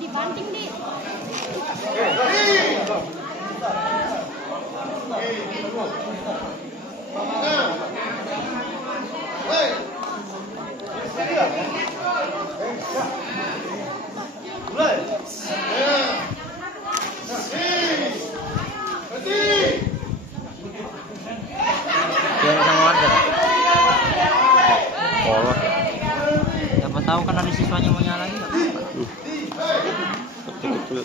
Dibanting di. Yang sama warga. Kolot. Siapa tahu kan ada siswanya mau nyalain. Betul-betul.